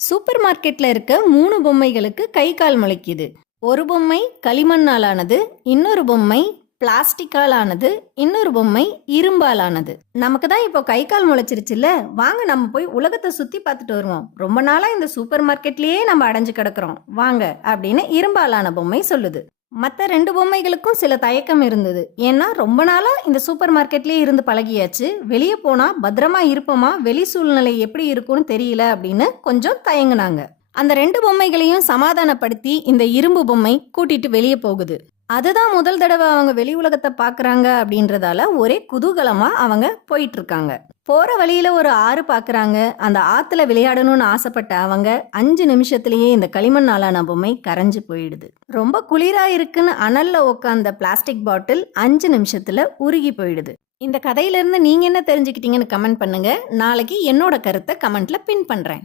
Super மார்க்கெட்ல இருக்க 3 பொம்மைகளுக்கு கை கால் முளைக்குது. ஒரு பொம்மை களிமண்ணால் ஆனது, இன்னொரு பொம்மை பிளாஸ்டிக்கால் ஆனது, இன்னொரு பொம்மை இரும்பால் ஆனது. நமக்கு தான் இப்போ கை கால் முளைச்சிருச்சுல்ல, வாங்க நம்ம போய் உலகத்தை சுத்தி பார்த்துட்டு வருவோம். ரொம்ப நாளா இந்த சூப்பர் மார்க்கெட்லயே நம்ம அடைஞ்சு கிடக்குறோம், வாங்க அப்படின்னு இரும்பாலான பொம்மை சொல்லுது. மற்ற 2 பொம்மைகளுக்கும் சில தயக்கம் இருந்தது. ஏன்னா ரொம்ப நாளா இந்த சூப்பர் மார்க்கெட்லயே இருந்து பழகியாச்சு, வெளியே போனா பத்திரமா இருப்போமா, வெளி சூழ்நிலை எப்படி இருக்கும்னு தெரியல அப்படின்னு கொஞ்சம் தயங்குனாங்க. அந்த 2 பொம்மைகளையும் சமாதானப்படுத்தி இந்த இரும்பு பொம்மை கூட்டிட்டு வெளியே போகுது. அதுதான் முதல் தடவை அவங்க வெளி உலகத்தை பார்க்குறாங்க அப்படின்றதால ஒரே குதூகலமா அவங்க போயிட்டு இருக்காங்க. போற வழியில ஒரு ஆறு பார்க்குறாங்க. அந்த ஆத்துல விளையாடணும்னு ஆசைப்பட்ட அவங்க 5 நிமிஷத்துலயே இந்த களிமண் ஆலான பொம்மை கரைஞ்சு போயிடுது. ரொம்ப குளிரா இருக்குன்னு அனல்ல உட்காந்த பிளாஸ்டிக் பாட்டில் 5 நிமிஷத்துல உருகி போயிடுது. இந்த கதையிலிருந்து நீங்க என்ன தெரிஞ்சுக்கிட்டீங்கன்னு கமெண்ட் பண்ணுங்க. நாளைக்கு என்னோட கருத்தை கமெண்ட்ல பின் பண்றேன்.